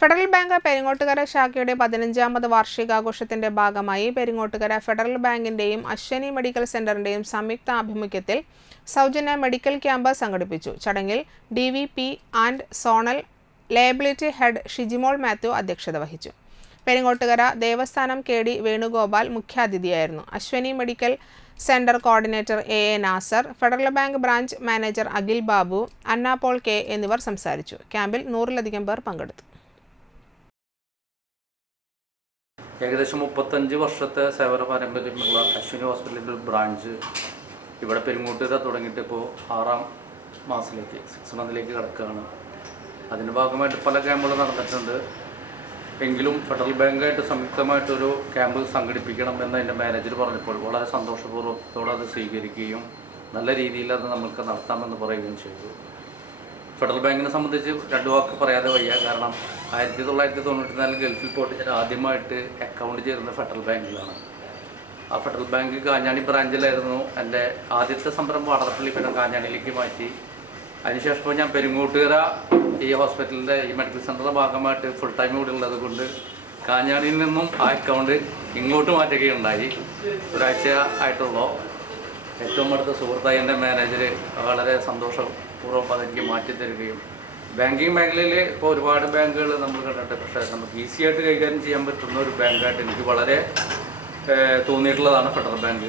Federal bank Peringottukara ശാഖയുടെ പതിനഞ്ചാമത് വാർഷികാഘോഷത്തിന്റെ ഭാഗമായി പെരിങ്ങോട്ടുകര ഫെഡറൽ ബാങ്കിന്റെയും അശ്വനി മെഡിക്കൽ സെന്ററിന്റെയും സംയുക്ത ആഭിമുഖ്യത്തിൽ സൗജന്യ മെഡിക്കൽ ക്യാമ്പ് സംഘടിപ്പിച്ചു. ചടങ്ങിൽ D V P and zonal liability head Shijimol Mathew അധ്യക്ഷത വഹിച്ചു. പെരിങ്ങോട്ടുകര ദേവസ്ഥാനം K D Venugopal മുഖ്യാതിഥിയായിരുന്നു. Ashwini medical centre coordinator A A Nasar Federal Bank branch manager Akhil Babu Anna Paul K എന്നിവർ സംസാരിച്ചു. ക്യാമ്പിൽ നൂറിലധികം പേർ പങ്കെടുത്തു. ഏകദേശം മുപ്പത്തഞ്ച് വർഷത്തെ സേവന പാരമ്പര്യമുള്ള അശ്വിനി ഹോസ്പിറ്റലിന്റെ ബ്രാഞ്ച് ഇവിടെ പെരുങ്ങോട്ടുകര തുടങ്ങിയിട്ട് ഇപ്പോൾ ആറാം മാസത്തിലേക്ക് സിക്സ് മന്തിലേക്ക് കിടക്കുകയാണ്. അതിന്റെ ഭാഗമായിട്ട് പല ക്യാമ്പുകൾ നടന്നിട്ടുണ്ട്. എങ്കിലും ഫെഡറൽ ബാങ്കായിട്ട് സംയുക്തമായിട്ടൊരു ക്യാമ്പ് സംഘടിപ്പിക്കണം എന്ന് എന്റെ മാനേജർ പറഞ്ഞപ്പോൾ വളരെ സന്തോഷപൂർവത്തോടെ അത് സ്വീകരിക്കുകയും നല്ല രീതിയിൽ അത് നമുക്ക് നടത്താമെന്ന് പറയുകയും ചെയ്തു. ഫെഡറൽ ബാങ്കിനെ സംബന്ധിച്ച് രണ്ട് വാക്ക് പറയാതെ വയ്യ. കാരണം ആയിരത്തി തൊള്ളായിരത്തി തൊണ്ണൂറ്റി നാലിൽ ഗൾഫിൽ പോയിട്ട് ഞാൻ ആദ്യമായിട്ട് അക്കൗണ്ട് ചേരുന്നത് ഫെഡറൽ ബാങ്കിലാണ്. ആ ഫെഡറൽ ബാങ്ക് കാഞ്ഞാണി ബ്രാഞ്ചിലായിരുന്നു. എന്റെ ആദ്യത്തെ സംരംഭം അടർപ്പള്ളി പിന്നെ കാഞ്ഞാണിയിലേക്ക് മാറ്റി. അതിനുശേഷം ഞാൻ പെരുങ്ങോട്ടുകര ഈ ഹോസ്പിറ്റലിന്റെ ഈ മെഡിക്കൽ സെന്ററിന്റെ ഭാഗമായിട്ട് ഫുൾ ടൈം ഇവിടെ ഉള്ളത് കൊണ്ട് കാഞ്ഞാണിയിൽ നിന്നും ആ അക്കൗണ്ട് ഇങ്ങോട്ട് മാറ്റുകയുണ്ടായി. ഒരാഴ്ച ആയിട്ടുള്ളൂ. ഏറ്റവും അടുത്ത സുഹൃത്തായി എന്റെ മാനേജർ വളരെ സന്തോഷപൂർവം അതെനിക്ക് മാറ്റി തരികയും ബാങ്കിങ് മേഖലയിൽ ഇപ്പോൾ ഒരുപാട് ബാങ്കുകൾ നമ്മൾ കണ്ടിട്ട് പക്ഷേ നമുക്ക് ഈസിയായിട്ട് കൈകാര്യം ചെയ്യാൻ പറ്റുന്ന ഒരു ബാങ്കായിട്ട് എനിക്ക് വളരെ തോന്നിയിട്ടുള്ളതാണ് ഫെഡറൽ ബാങ്ക്.